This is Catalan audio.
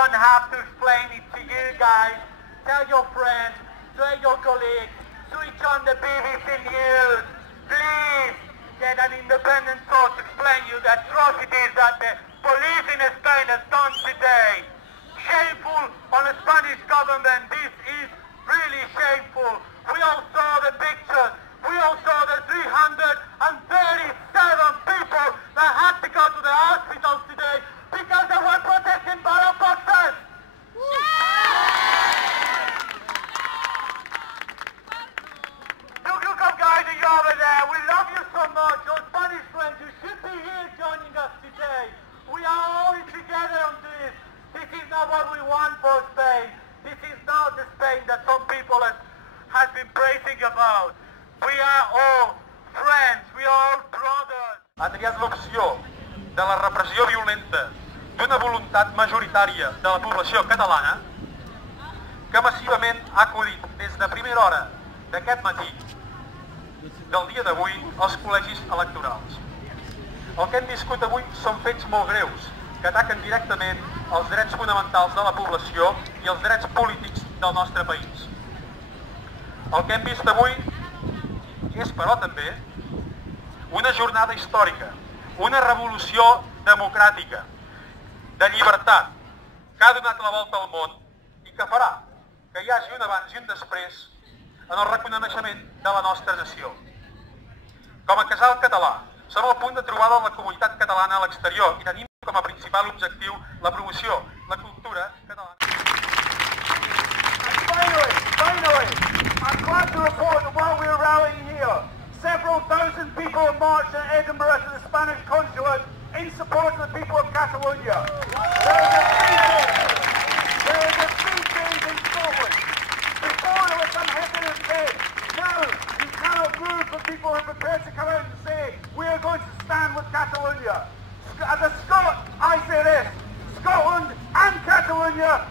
don't have to explain it to you guys. Tell your friends, tell your colleagues, switch on the BBC News. Please get an independent source to explain you the atrocities that the police in Spain has done today. Shameful on the Spanish government. This is really shameful. We all saw the pictures. We all saw the 337 people that had to go to the hospitals today because they were protesting ballot boxes. Look up guys, you over there. We love you so much. Your Spanish friends, you should be here joining us today. We are all together on this. This is not what we want for Spain. This is not the Spain that some people has been praising about. We are all friends, we are all brothers. Ha triat l'opció de la repressió violenta d'una voluntat majoritària de la població catalana que massivament ha acollit des de primera hora d'aquest matí del dia d'avui als col·legis electorals. El que hem viscut avui són fets molt greus que ataquen directament els drets fonamentals de la població i els drets polítics del nostre país. El que hem vist avui és, però, també una jornada històrica, una revolució democràtica, de llibertat, que ha donat la volta al món i que farà que hi hagi un abans i un després en el reconeixement de la nostra nació. Com a casal català, som al punt de trobada de la comunitat catalana a l'exterior i tenim com a principal objectiu la promoció, la cultura catalana. Finally, I'm glad to report that while we were rallying here, several thousand people marched in Edinburgh to the Spanish consulate in support of the people of Catalonia. There is a free days in Scotland. Before there was some hitting and dead. Now you cannot move from people who are prepared to come out and say, we are going to stand with Catalonia. As a Scot, I say this, Scotland and Catalonia